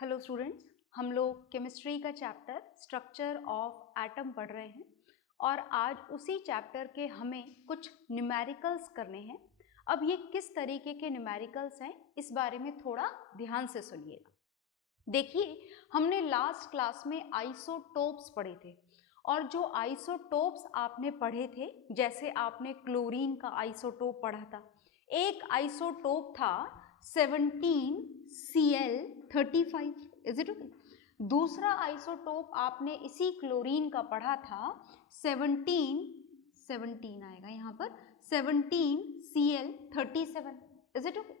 Hello students, हम लोग chemistry का चैप्टर स्ट्रक्चर ऑफ एटम पढ़ रहे हैं और आज उसी चैप्टर के हमें कुछ न्यूमेरिकल्स करने हैं। अब ये किस तरीके के न्यूमेरिकल्स हैं इस बारे में थोड़ा ध्यान से सुनिएगा। देखिए, हमने लास्ट क्लास में आइसोटोप्स पढ़े थे और जो आइसोटोप्स आपने पढ़े थे, जैसे आपने क्लोरीन का आइसोटोप पढ़ा था, एक आइसोटोप था 17Cl35, इज इट ओके। दूसरा आइसोटोप आपने इसी क्लोरीन का पढ़ा था 17 आएगा यहाँ पर 17Cl37, इज इट ओके।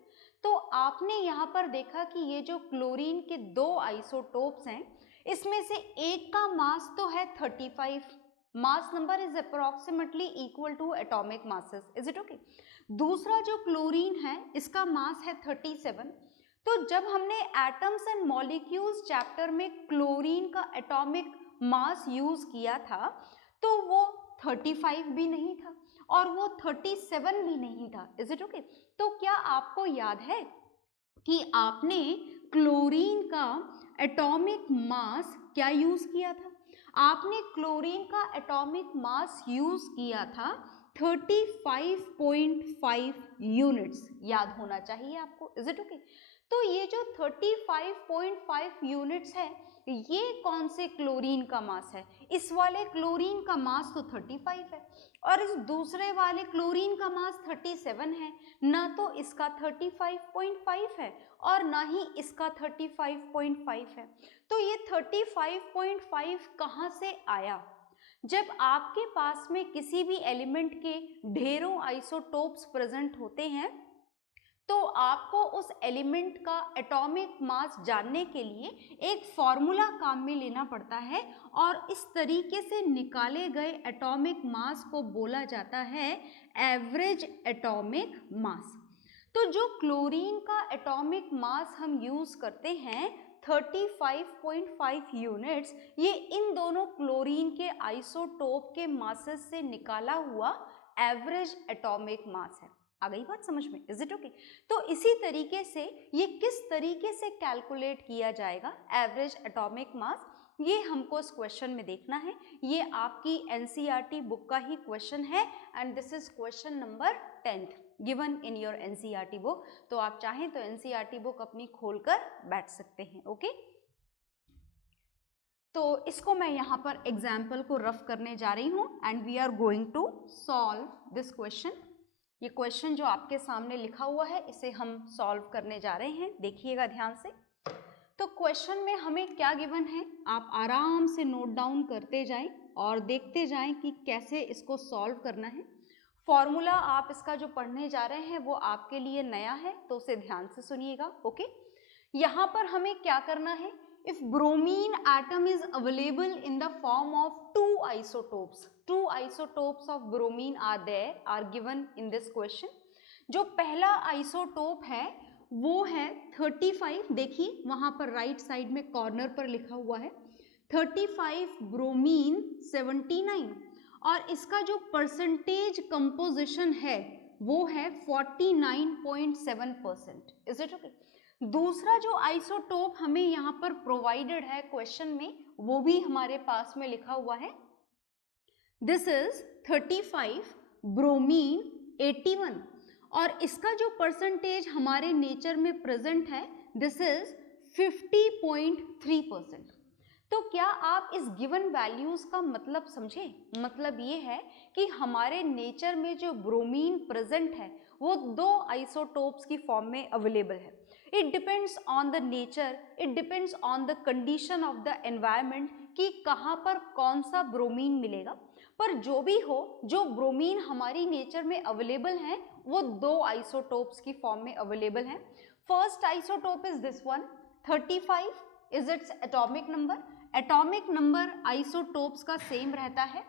तो आपने यहाँ पर देखा कि ये जो क्लोरीन के दो आइसोटोप्स हैं, इसमें से एक का मास तो है 35, mass number is approximately equal to atomic masses, is it okay. दूसरा जो क्लोरीन है इसका मास है 37। तो जब हमने एटम्स एंड मॉलिक्यूल्स चैप्टर में क्लोरीन का एटॉमिक मास यूज किया था तो वो 35 भी नहीं था और वो 37 भी नहीं था, इज इट ओके। तो क्या आपको याद है कि आपने क्लोरीन का एटॉमिक मास क्या यूज किया था? आपने क्लोरीन का एटॉमिक मास यूज किया था 35.5 यूनिट्स, याद होना चाहिए आपको, इज इट ओके। तो ये जो 35.5 यूनिट्स है, ये कौन से क्लोरीन का मास है? इस वाले क्लोरीन का मास तो 35 है और इस दूसरे वाले क्लोरीन का मास 37 है। ना तो इसका 35.5 है और ना ही इसका 35.5 है। तो ये 35.5 कहाँ से आया? जब आपके पास में किसी भी एलिमेंट के ढेरों आइसोटोप्स प्रेजेंट होते हैं तो आपको उस एलिमेंट का एटॉमिक मास जानने के लिए एक फॉर्मूला काम में लेना पड़ता है और इस तरीके से निकाले गए एटॉमिक मास को बोला जाता है एवरेज एटॉमिक मास। तो जो क्लोरीन का एटॉमिक मास हम यूज करते हैं 35.5 यूनिट्स, ये इन दोनों क्लोरीन के आइसोटोप के मासेस से निकाला हुआ एवरेज एटॉमिक मास है। आ गई बात समझ में, इज इट ओके। तो इसी तरीके से ये किस तरीके से कैलकुलेट किया जाएगा एवरेज एटॉमिक मास, ये हमको इस क्वेश्चन में देखना है। ये आपकी एनसीईआरटी बुक का ही क्वेश्चन है and this is question number 10th given in your NCERT book. तो आप चाहें तो एनसीईआरटी बुक अपनी खोलकर बैठ सकते हैं, ओके। तो इसको मैं यहाँ पर एग्जाम्पल को रफ करने जा रही हूँ and we are going to solve this question. ये क्वेश्चन जो आपके सामने लिखा हुआ है इसे हम सॉल्व करने जा रहे हैं, देखिएगा ध्यान से। तो क्वेश्चन में हमें क्या गिवन है, आप आराम से नोट डाउन करते जाएं और देखते जाएं कि कैसे इसको सॉल्व करना है। फॉर्मूला आप इसका जो पढ़ने जा रहे हैं वो आपके लिए नया है तो उसे ध्यान से सुनिएगा, ओके। यहाँ पर हमें क्या करना है, if bromine atom is available in the form of two isotopes of bromine are given in this question। जो पहला आइसोटोप है वो है 35, देखिए वहां पर राइट साइड में कॉर्नर पर लिखा हुआ है 35 ब्रोमीन 79 और इसका जो परसेंटेज कंपोजिशन है वो है 49.7%, इज इट ओके। दूसरा जो आइसोटोप हमें यहाँ पर प्रोवाइडेड है क्वेश्चन में वो भी हमारे पास में लिखा हुआ है, दिस इज 35 ब्रोमीन 81 और इसका जो परसेंटेज हमारे नेचर में प्रेजेंट है दिस इज 50.3%। तो क्या आप इस गिवन वैल्यूज का मतलब समझे? मतलब ये है कि हमारे नेचर में जो ब्रोमीन प्रेजेंट है वो दो आइसोटोप्स की फॉर्म में अवेलेबल है। It depends on the nature, it depends on the condition of the environment कि कहाँ पर कौन सा ब्रोमीन मिलेगा। पर जो भी हो, जो ब्रोमीन हमारी नेचर में अवेलेबल है वो दो आइसोटोप्स की फॉर्म में अवेलेबल है। First isotope is this one 35 is its atomic number. Atomic number isotopes का सेम रहता है,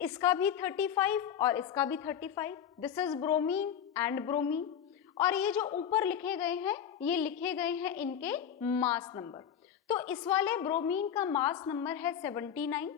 इसका भी 35 और इसका भी 35, this is bromine and bromine. और ये जो ऊपर लिखे गए हैं ये लिखे गए हैं इनके मास नंबर। तो इस वाले ब्रोमीन का मास नंबर है 79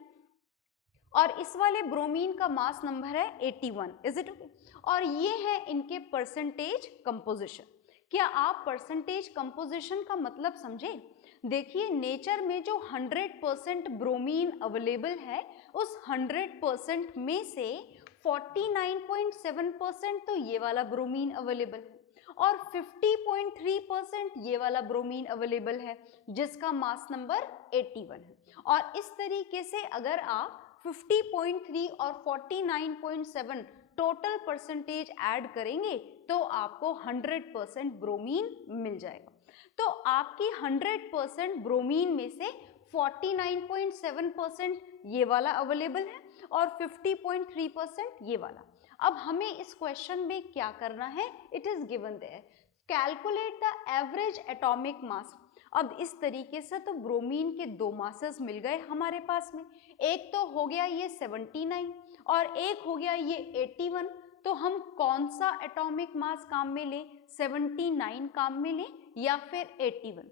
और इस वाले ब्रोमीन का मास नंबर है 81, इज इट ओके। और ये है इनके परसेंटेज कंपोजिशन। क्या आप परसेंटेज कंपोजिशन का मतलब समझे? देखिए नेचर में जो 100% ब्रोमीन अवेलेबल है उस 100% में से 49.7% तो ये वाला ब्रोमीन अवेलेबल है और 50.3% ये वाला ब्रोमीन अवेलेबल है जिसका मास नंबर 81 है। और इस तरीके से अगर आप 50.3 और 49.7 टोटल परसेंटेज ऐड करेंगे तो आपको 100% ब्रोमीन मिल जाएगा। तो आपकी 100% ब्रोमीन में से 49.7% ये वाला अवेलेबल है और 50.3% ये वाला। अब हमें इस क्वेश्चन में क्या करना है, it is given there, calculate the average atomic mass. अब इस तरीके से तो ब्रोमीन के दो मासेस मिल गए हमारे पास में, एक तो हो गया ये 79 और एक हो गया ये 81। तो हम कौन सा एटॉमिक मास काम में ले, 79 काम में ले या फिर 81?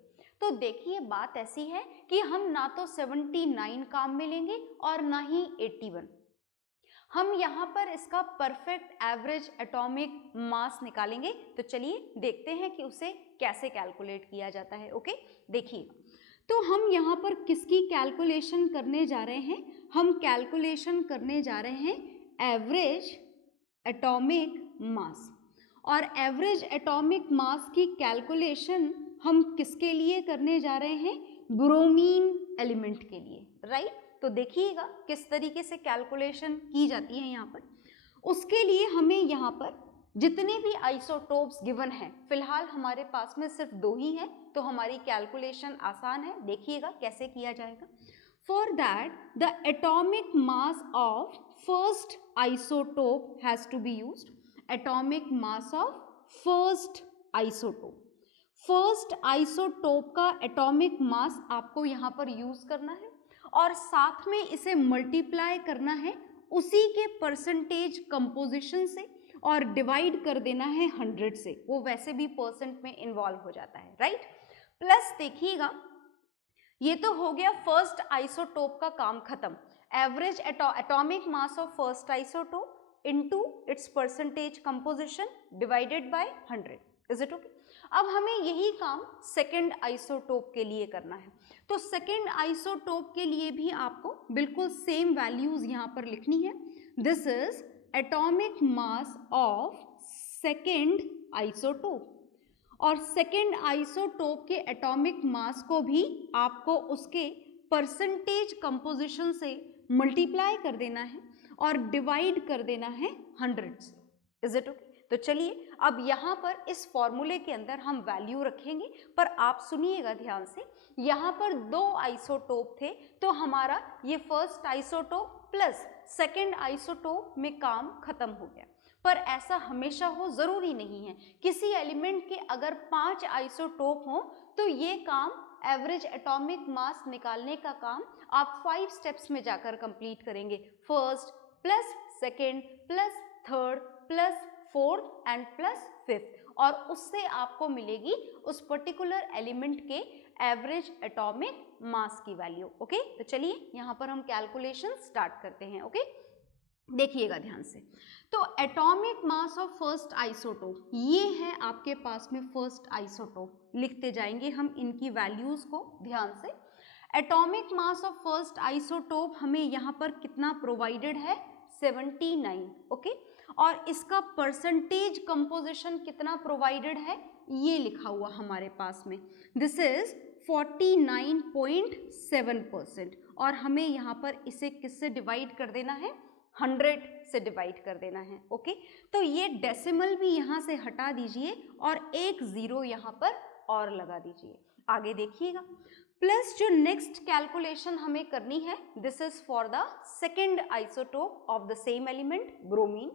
तो देखिए बात ऐसी है कि हम ना तो 79 काम में लेंगे और ना ही 81। हम यहाँ पर इसका परफेक्ट एवरेज एटॉमिक मास निकालेंगे। तो चलिए देखते हैं कि उसे कैसे कैलकुलेट किया जाता है। ओके, देखिए तो हम यहाँ पर किसकी कैलकुलेशन करने जा रहे हैं, हम कैलकुलेशन करने जा रहे हैं एवरेज एटॉमिक मास। और एवरेज एटॉमिक मास की कैलकुलेशन हम किसके लिए करने जा रहे हैं, ब्रोमीन एलिमेंट के लिए, राइट। तो देखिएगा किस तरीके से कैलकुलेशन की जाती है यहाँ पर। उसके लिए हमें यहाँ पर जितने भी आइसोटोप्स गिवन हैं, फिलहाल हमारे पास में सिर्फ 2 ही है, तो हमारी कैलकुलेशन आसान है। देखिएगा कैसे किया जाएगा। For that the atomic mass of first isotope has to be used. Atomic mass of first isotope, first isotope का एटॉमिक मास आपको यहाँ पर यूज करना है और साथ में इसे मल्टीप्लाई करना है उसी के परसेंटेज कंपोजिशन से और डिवाइड कर देना है 100 से, वो वैसे भी परसेंट में इन्वॉल्व हो जाता है, राइट। प्लस देखिएगा ये तो हो गया फर्स्ट आइसोटोप का काम खत्म। Average atomic mass of first isotope into its percentage composition divided by 100, is it okay. अब हमें यही काम सेकेंड आइसोटोप के लिए करना है। तो सेकेंड आइसोटोप के लिए भी आपको बिल्कुल सेम वैल्यूज यहाँ पर लिखनी है। This is atomic mass of second isotope, और सेकेंड आइसोटोप के एटॉमिक मास को भी आपको उसके परसेंटेज कंपोजिशन से मल्टीप्लाई कर देना है और डिवाइड कर देना है 100 से, इज इट ओके। तो चलिए अब यहाँ पर इस फॉर्मूले के अंदर हम वैल्यू रखेंगे, पर आप सुनिएगा ध्यान से। यहाँ पर 2 आइसोटोप थे, तो हमारा ये first isotope plus second isotope में काम खत्म हो गया। पर ऐसा हमेशा हो जरूरी नहीं है। किसी एलिमेंट के अगर 5 आइसोटोप हो तो ये काम एवरेज एटॉमिक मास निकालने का काम आप 5 स्टेप्स में जाकर कंप्लीट करेंगे। First plus second plus third plus fourth and plus fifth, और उससे आपको मिलेगी उस पर्टिकुलर एलिमेंट के एवरेज एटॉमिक मास की वैल्यू। ओके, तो चलिए यहाँ पर हम कैलकुलेशन स्टार्ट करते हैं। ओके, देखिएगा ध्यान से। तो atomic mass of first isotope, ये है आपके पास में फर्स्ट आइसोटोप। लिखते जाएंगे हम इनकी वैल्यूज को ध्यान से। Atomic mass of first isotope हमें यहाँ पर कितना प्रोवाइडेड है, 79, ओके। और इसका परसेंटेज कंपोजिशन कितना प्रोवाइडेड है, ये लिखा हुआ हमारे पास में, दिस इज 49.7%। और हमें यहाँ पर इसे किससे डिवाइड कर देना है, 100 से डिवाइड कर देना है। ओके, तो ये डेसिमल भी यहाँ से हटा दीजिए और एक 0 यहाँ पर और लगा दीजिए। आगे देखिएगा, प्लस जो नेक्स्ट कैलकुलेशन हमें करनी है, this is for the second isotope of the same element bromine.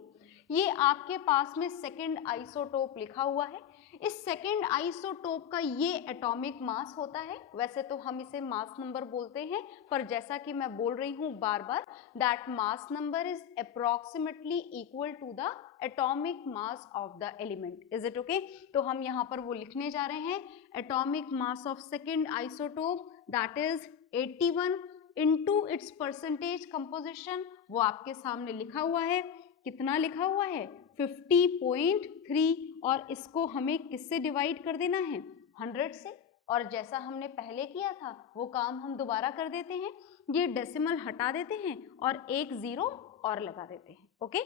ये आपके पास में सेकेंड आइसोटोप लिखा हुआ है। इस सेकेंड आइसोटोप का ये एटॉमिक मास होता है। वैसे तो हम इसे मास नंबर बोलते हैं, पर जैसा कि मैं बोल रही हूँ बार बार, that mass number is approximately equal to the atomic mass of the element, is it okay. तो हम यहाँ पर वो लिखने जा रहे हैं, atomic mass of second isotope that is 81 into its percentage composition. वो आपके सामने लिखा हुआ है, कितना लिखा हुआ है, 50.3, और इसको हमें किससे डिवाइड कर देना है, 100 से। और जैसा हमने पहले किया था वो काम हम दोबारा कर देते हैं, ये डेसिमल हटा देते हैं और एक जीरो और लगा देते हैं। ओके,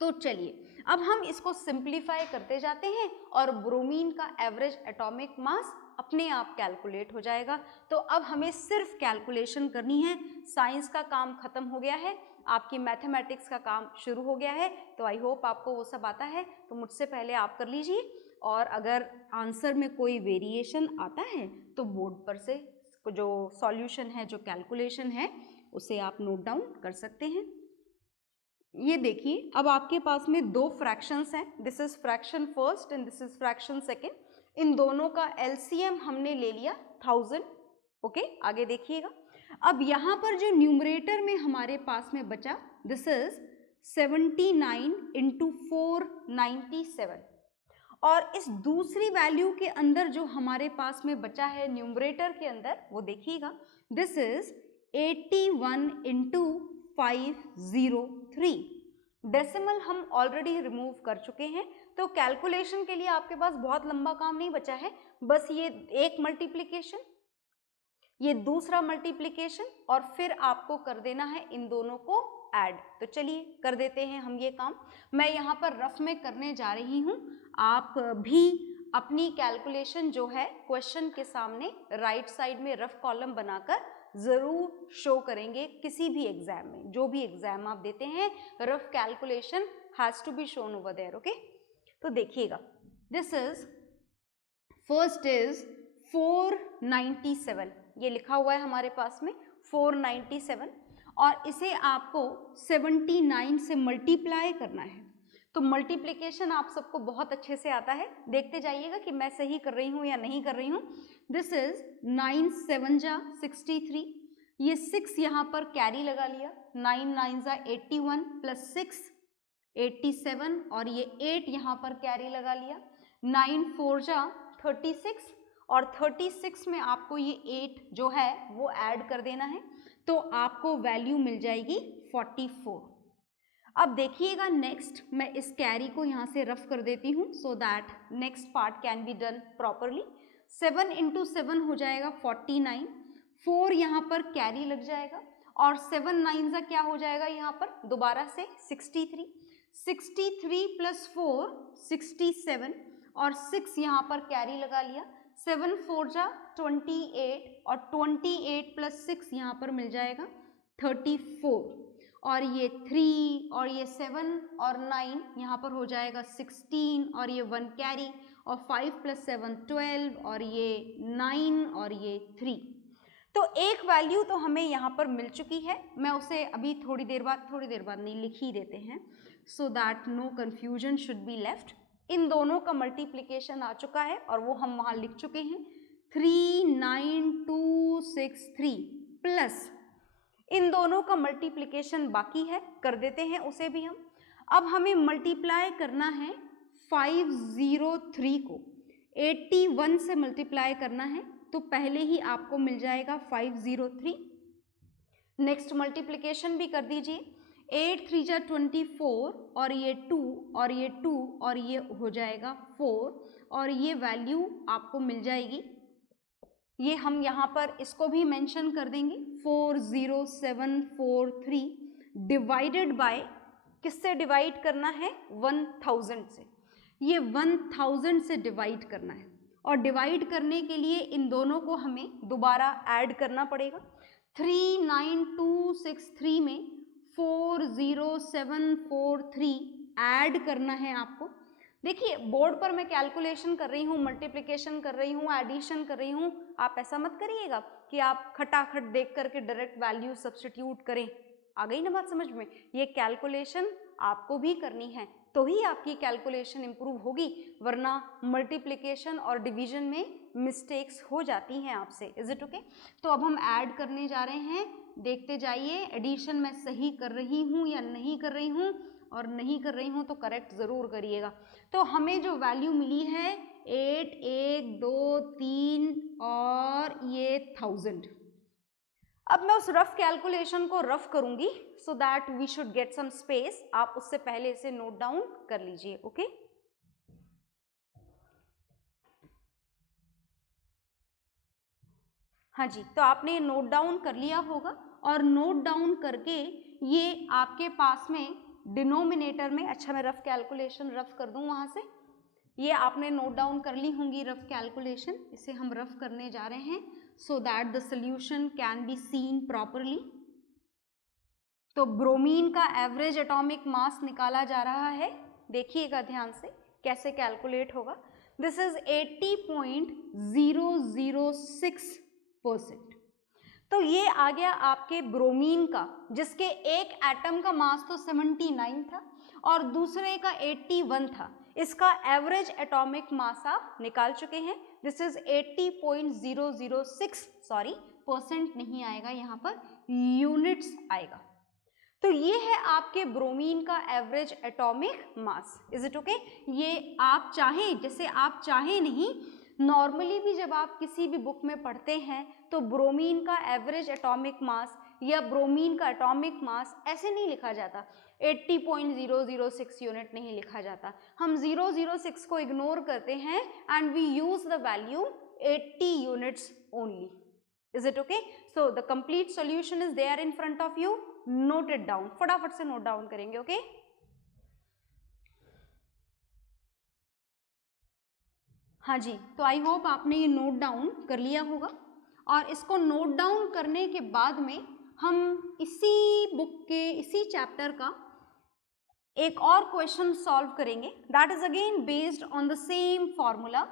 तो चलिए अब हम इसको सिंप्लीफाई करते जाते हैं और ब्रोमीन का एवरेज एटॉमिक मास अपने आप कैलकुलेट हो जाएगा। तो अब हमें सिर्फ कैलकुलेशन करनी है, साइंस का काम खत्म हो गया है, आपकी मैथमेटिक्स का काम शुरू हो गया है। तो आई होप आपको वो सब आता है, तो मुझसे पहले आप कर लीजिए, और अगर आंसर में कोई वेरिएशन आता है तो बोर्ड पर से जो सॉल्यूशन है, जो कैलकुलेशन है, उसे आप नोट डाउन कर सकते हैं। ये देखिए, अब आपके पास में दो फ्रैक्शंस हैं, this is fraction first and this is fraction second. इन दोनों का एलसीएम हमने ले लिया 1000। ओके, आगे देखिएगा। अब यहाँ पर जो न्यूमरेटर में हमारे पास में बचा, दिस इज 79 इंटू 497, और इस दूसरी वैल्यू के अंदर जो हमारे पास में बचा है न्यूमरेटर के अंदर, वो देखिएगा, दिस इज 81 इंटू 503। डेसिमल हम ऑलरेडी रिमूव कर चुके हैं, तो कैलकुलेशन के लिए आपके पास बहुत लंबा काम नहीं बचा है, बस ये एक मल्टीप्लिकेशन, ये दूसरा मल्टीप्लिकेशन, और फिर आपको कर देना है इन दोनों को ऐड। तो चलिए कर देते हैं हम ये काम। मैं यहाँ पर रफ में करने जा रही हूँ, आप भी अपनी कैलकुलेशन जो है क्वेश्चन के सामने राइट साइड में रफ कॉलम बनाकर जरूर शो करेंगे। किसी भी एग्जाम में, जो भी एग्जाम आप देते हैं, rough calculation has to be shown over there. Okay, तो देखिएगा, दिस इज फर्स्ट इज 497, ये लिखा हुआ है हमारे पास में 497, और इसे आपको 79 से मल्टीप्लाई करना है। तो मल्टीप्लिकेशन आप सबको बहुत अच्छे से आता है, देखते जाइएगा कि मैं सही कर रही हूँ या नहीं कर रही हूँ। दिस इज 9 7 जा 63, ये 6 यहाँ पर कैरी लगा लिया, 9 9 जा 81 प्लस 6 87, और ये 8 यहाँ पर कैरी लगा लिया, 9 4 जा 36, और 36 में आपको ये 8 जो है वो ऐड कर देना है, तो आपको वैल्यू मिल जाएगी 44। अब देखिएगा नेक्स्ट, मैं इस कैरी को यहाँ से रफ कर देती हूँ so that next part can be done properly. 7 into 7 हो जाएगा 49, 4 यहाँ पर कैरी लग जाएगा, और 7 9 जा क्या हो जाएगा यहाँ पर दोबारा से 63, 63 प्लस 4 67, और 6 यहाँ पर कैरी लगा लिया, 7 4 जा 28, और 28 प्लस 6 यहाँ पर मिल जाएगा 34, और ये 3 और ये 7 और 9 यहाँ पर हो जाएगा 16, और ये 1 कैरी, और 5 प्लस 7 12, और ये 9 और ये 3। तो एक वैल्यू तो हमें यहाँ पर मिल चुकी है, मैं उसे अभी थोड़ी देर बाद नहीं लिख ही देते हैं, so that no confusion should be left. इन दोनों का मल्टीप्लिकेशन आ चुका है और वो हम वहाँ लिख चुके हैं, 39263 प्लस इन दोनों का मल्टीप्लिकेशन बाकी है, कर देते हैं उसे भी हम। अब हमें मल्टीप्लाई करना है 503 को 81 से मल्टीप्लाई करना है, तो पहले ही आपको मिल जाएगा 503। नेक्स्ट मल्टीप्लिकेशन भी कर दीजिए, 8 3 जा 24, और ये 2 और ये 2 और ये हो जाएगा 4, और ये वैल्यू आपको मिल जाएगी, ये हम यहाँ पर इसको भी मेंशन कर देंगे 40743 डिवाइडेड बाय, किससे डिवाइड करना है 1000 से, ये 1000 से डिवाइड करना है, और डिवाइड करने के लिए इन दोनों को हमें दोबारा ऐड करना पड़ेगा। 39263 में 40743 ऐड करना है आपको। देखिए बोर्ड पर मैं कैलकुलेशन कर रही हूँ, मल्टीप्लिकेशन कर रही हूँ, एडिशन कर रही हूँ, आप ऐसा मत करिएगा कि आप खटाखट देख करके डायरेक्ट वैल्यू सब्स्टिट्यूट करें। आ गई ना बात समझ में? ये कैलकुलेशन आपको भी करनी है, तो ही आपकी कैलकुलेशन इंप्रूव होगी, वरना मल्टीप्लिकेशन और डिवीजन में मिस्टेक्स हो जाती हैं आपसे। Is it okay? तो अब हम ऐड करने जा रहे हैं, देखते जाइए एडिशन मैं सही कर रही हूँ या नहीं कर रही हूँ, और नहीं कर रही हूँ तो करेक्ट ज़रूर करिएगा। तो हमें जो वैल्यू मिली है 8 1 2 3 और ये 1000। अब मैं उस रफ कैलकुलेशन को रफ करूंगी so that we should get some space, आप उससे पहले इसे नोट डाउन कर लीजिए। ओके हाँ जी, तो आपने नोट डाउन कर लिया होगा और नोट डाउन करके ये आपके पास में डिनोमिनेटर में, अच्छा मैं रफ कैलकुलेशन रफ कर दूं वहां से, ये आपने नोट डाउन कर ली होंगी रफ कैलकुलेशन, इसे हम रफ करने जा रहे हैं so that the solution can be seen properly. तो ब्रोमीन का एवरेज एटॉमिक मास निकाला जा रहा है, देखिएगा ध्यान से कैसे कैलकुलेट होगा। This is 80.006%। तो ये आ गया आपके ब्रोमीन का, जिसके एक एटम का मास तो 79 था और दूसरे का 81 था। इसका एवरेज एटॉमिक मास आप निकाल चुके हैं। दिस इज 80.006, सॉरी परसेंट नहीं आएगा यहाँ पर, यूनिट्स आएगा। तो ये है आपके ब्रोमीन का average atomic mass. Is it okay? ये आप चाहें, जैसे आप चाहें नहीं, नॉर्मली भी जब आप किसी भी बुक में पढ़ते हैं तो ब्रोमीन का एवरेज एटॉमिक मास या ब्रोमीन का एटॉमिक मास ऐसे नहीं लिखा जाता, 80.006 यूनिट नहीं लिखा जाता। हम 006 को इग्नोर करते हैं and we use the value 80 units only. Is it okay? So the complete solution is there in front of you. Note it down. फटाफट से नोट डाउन करेंगे, ओके? हाँ जी, तो आई होप आपने ये नोट डाउन कर लिया होगा और इसको नोट डाउन करने के बाद में हम इसी बुक के इसी चैप्टर का एक और क्वेश्चन सॉल्व करेंगे। That is again based on the same formula,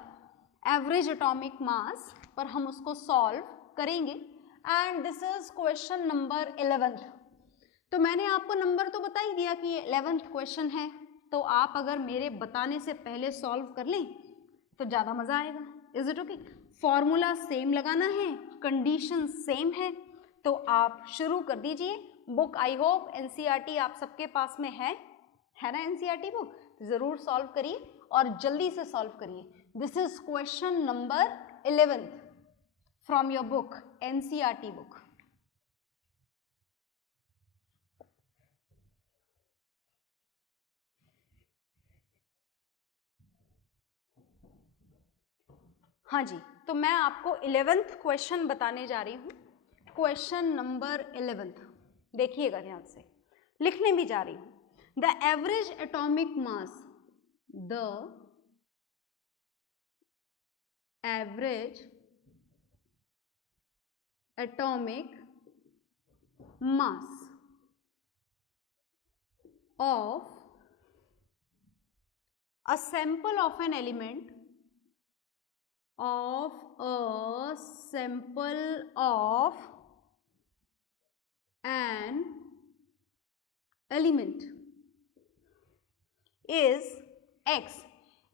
average atomic मास, पर हम उसको सॉल्व करेंगे and this is question number 11th। तो मैंने आपको नंबर तो बता ही दिया कि ये 11th क्वेश्चन है, तो आप अगर मेरे बताने से पहले सॉल्व कर लें तो ज़्यादा मज़ा आएगा। Is it okay? Formula same लगाना है, कंडीशन सेम है, तो आप शुरू कर दीजिए। बुक आई होप एनसीईआरटी आप सबके पास में है ना? एनसीईआरटी बुक ज़रूर सॉल्व करिए और जल्दी से सॉल्व करिए। This is question number 11th from your book, NCERT book. हाँ जी, तो मैं आपको 11th क्वेश्चन बताने जा रही हूँ। क्वेश्चन नंबर 11th देखिएगा ध्यान से, लिखने भी जा रही हूँ। The average atomic mass, the average atomic mass of a sample of an element, of a sample of an element is x.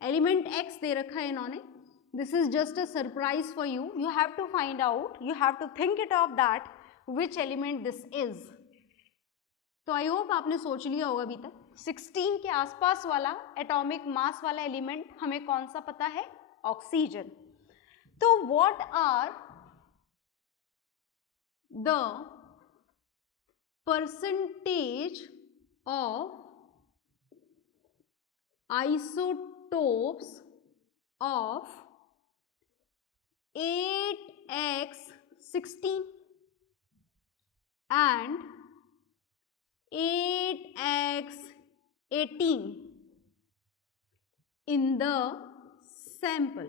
Element x दे रखा है इन्होंने, this is just a surprise for you, you have to find out, you have to think it of that which element this is. तो I hope आपने सोच लिया होगा अभी तक 16 के आसपास वाला एटॉमिक मास वाला एलिमेंट हमें कौन सा पता है? ऑक्सीजन। तो what are the percentage of isotopes of 8x16 and 8x18 in the sample.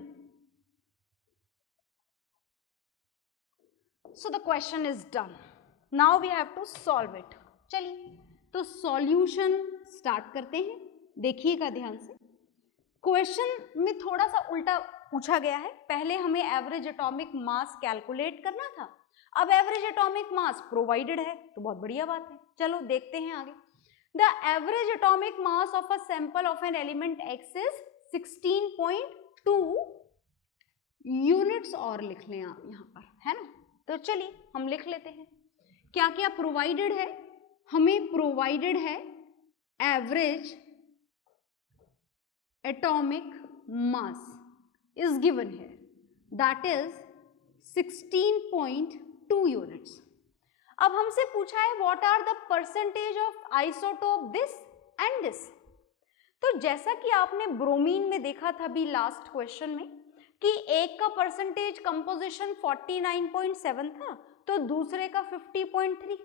So the question is done. Now we have to solve it. चलिए तो सॉल्यूशन स्टार्ट करते हैं, देखिएगा ध्यान से। क्वेश्चन में थोड़ा सा उल्टा पूछा गया है, पहले हमें एवरेज एटॉमिक मास कैलकुलेट करना था, अब एवरेज एटॉमिक मास प्रोवाइडेड है, तो बहुत बढ़िया बात है। चलो देखते हैं आगे। The average atomic mass of a sample of an element x is 16.2 units, और लिख लें आप यहाँ पर, है ना? तो चलिए हम लिख लेते हैं क्या क्या प्रोवाइडेड है। हमें प्रोवाइडेड है average atomic mass is given here, that is 16.2 units. अब हमसे पूछा है what are the percentage of isotope this and this. तो जैसा कि आपने ब्रोमीन में देखा था भी लास्ट क्वेश्चन में कि एक का परसेंटेज कंपोजिशन 49.7 था तो दूसरे का 50.3,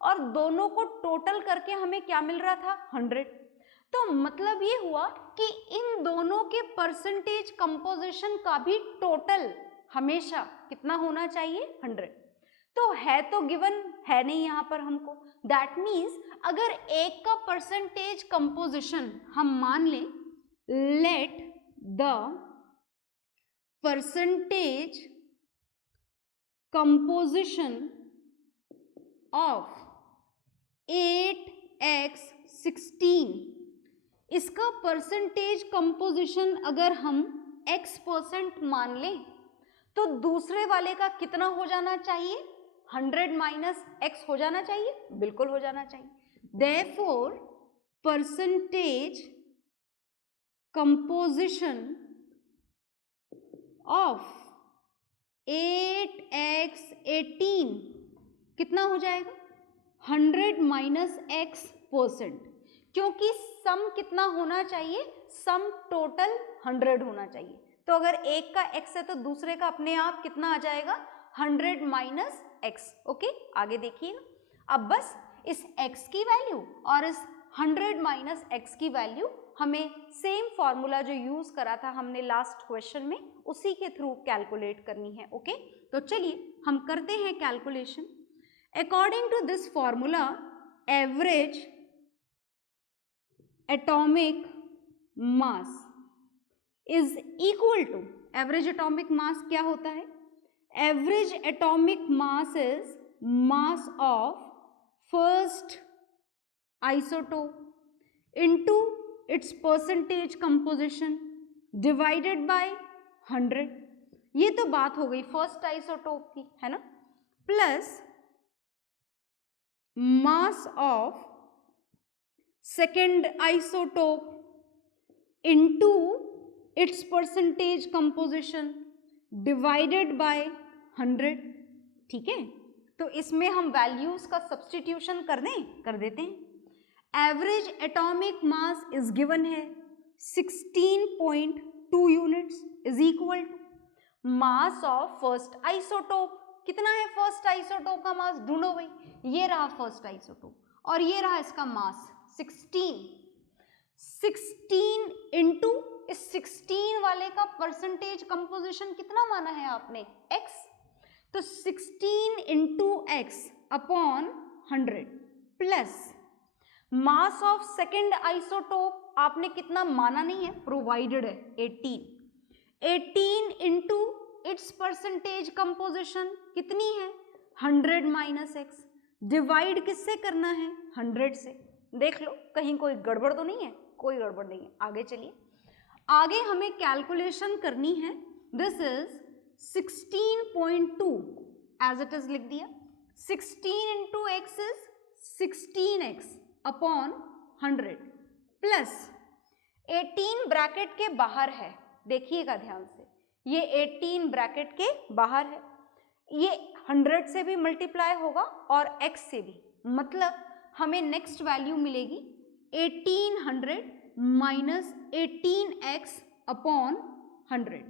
और दोनों को टोटल करके हमें क्या मिल रहा था 100। तो मतलब ये हुआ कि इन दोनों के परसेंटेज कंपोजिशन का भी टोटल हमेशा कितना होना चाहिए 100। तो है तो गिवन है नहीं यहाँ पर हमको, दैट मीन्स अगर एक का परसेंटेज कंपोजिशन हम मान लें, let the percentage composition of 8x16, इसका परसेंटेज कंपोजिशन अगर हम x% मान लें तो दूसरे वाले का कितना हो जाना चाहिए 100 माइनस x हो जाना चाहिए, बिल्कुल हो जाना चाहिए। Therefore, percentage composition of 8x18 कितना हो जाएगा 100 माइनस x%, क्योंकि सम कितना होना चाहिए, सम टोटल 100 होना चाहिए। तो अगर एक का x है तो दूसरे का अपने आप कितना आ जाएगा 100 माइनस x। ओके, आगे देखिएगा। अब बस इस x की वैल्यू और इस 100 माइनस x की वैल्यू हमें सेम फॉर्मूला जो यूज करा था हमने लास्ट क्वेश्चन में, उसी के थ्रू कैलकुलेट करनी है। ओके, तो चलिए हम करते हैं calculation. According to this formula, average atomic mass is equal to, average atomic mass क्या होता है, average atomic mass is mass of first isotope into its percentage composition divided by 100। ये तो बात हो गई फर्स्ट आइसोटोप की, है ना, plus mass of second isotope into its percentage composition divided by 100। ठीक है, तो इसमें हम वैल्यूज का सब्स्टिट्यूशन कर देते हैं। Average atomic mass is given है 16.2 units is equal to mass of first isotope. कितना है फर्स्ट आइसोटोप का मास, ढूंढो भाई। ये रहा फर्स्ट आइसोटोप और ये रहा इसका मास 16 इंटू इस 16 वाले का परसेंटेज कंपोजिशन कितना माना है आपने x, तो 16 into x upon 100 plus mass of second isotope आपने कितना माना नहीं है, प्रोवाइडेड है 18 इंटू इट्स परसेंटेज कंपोजिशन कितनी है 100 माइनस x, डिवाइड किससे करना है 100 से। देख लो कहीं कोई गड़बड़ तो नहीं है, कोई गड़बड़ नहीं है। आगे चलिए, आगे हमें कैलकुलेशन करनी है। This is 16.2 as it is लिख दिया, 16 into x is 16x upon 100 plus 18 bracket के बाहर है, देखिएगा ध्यान से, ये 18 ब्रैकेट के बाहर है, ये 100 से भी मल्टीप्लाई होगा और x से भी, मतलब हमें नेक्स्ट वैल्यू मिलेगी 1800 minus 18x upon 100।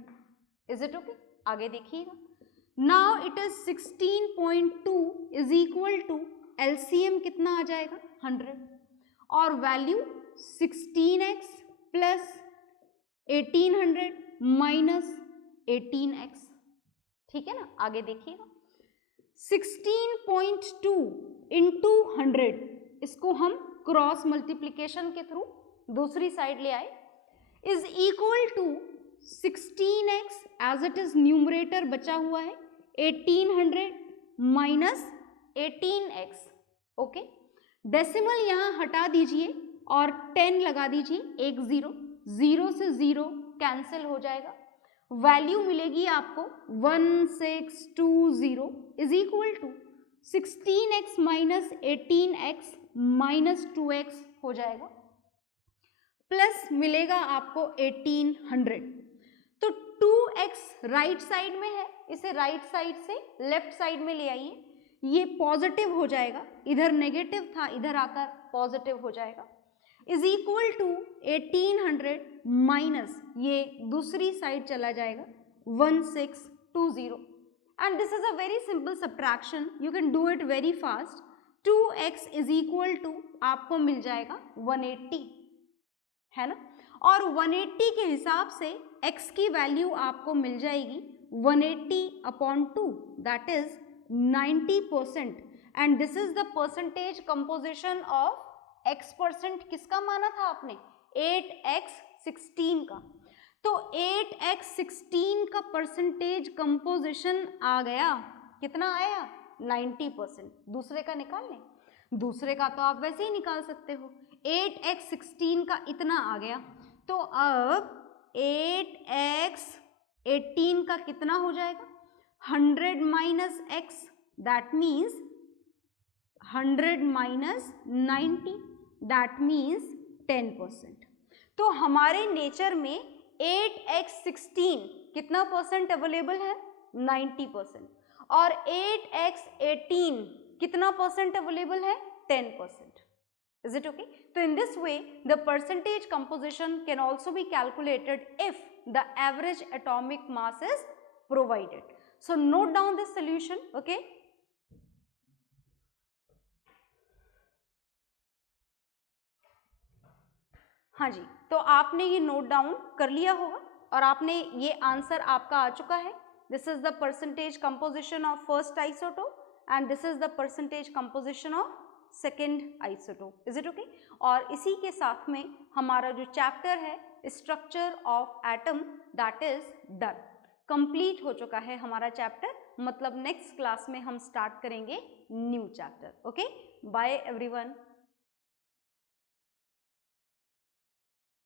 Is it okay? आगे देखिएगा, now it is 16.2 is equal to LCM कितना आ जाएगा 100 और value 16x plus 1800 minus 18x। ठीक है ना, आगे देखिएगा 16.2 इंटू 100, इसको हम क्रॉस मल्टीप्लीकेशन के थ्रू दूसरी साइड ले आए, is equal to 16x as it is numerator बचा हुआ है 1800 माइनस 18x। ओके, डेसिमल यहाँ हटा दीजिए और 10 लगा दीजिए, एक 0, 0 से 0 कैंसिल हो जाएगा, वैल्यू मिलेगी आपको 1620 is equal to 16x minus 18x minus 2x हो जाएगा, प्लस मिलेगा आपको 1800। तो 2x राइट साइड में है, इसे राइट साइड से लेफ्ट साइड में ले आइए, ये पॉजिटिव हो जाएगा, इधर नेगेटिव था इधर आकर पॉजिटिव हो जाएगा, इज इक्वल टू 1800 माइनस ये दूसरी साइड चला जाएगा 1620. And this is a very simple subtraction, you can do it very fast. 2x is equal to आपको मिल जाएगा 180, है ना, और 180 के हिसाब से x की वैल्यू आपको मिल जाएगी 180/2, that is 90%. And this is the percentage composition of x%. किसका माना था आपने? 8x16 का. तो 8x16 का परसेंटेज कंपोजिशन आ गया, कितना आया? 90%. दूसरे का निकाल लें, दूसरे का तो आप वैसे ही निकाल सकते हो. 8x16 का इतना आ गया, तो अब 8x18 का कितना हो जाएगा? 100 minus x, that means 100 minus 90, that means 10%. तो हमारे नेचर में 8x16 कितना परसेंट अवेलेबल है? 90%. और 8x18 कितना परसेंट अवेलेबल है? 10%. Is it okay? So in this way, the percentage composition can also be calculated if the average atomic mass is provided. So note down this solution, okay? हाँ जी, तो आपने ये note down कर लिया होगा और आपने ये आंसर आपका आ चुका है. This is the percentage composition of first isotope and this is the percentage composition of second isotope. Is it okay? और इसी के साथ में हमारा जो चैप्टर है structure of atom, that is done, complete हो चुका है हमारा चैप्टर. मतलब नेक्स्ट क्लास में हम स्टार्ट करेंगे new chapter. Okay, bye everyone.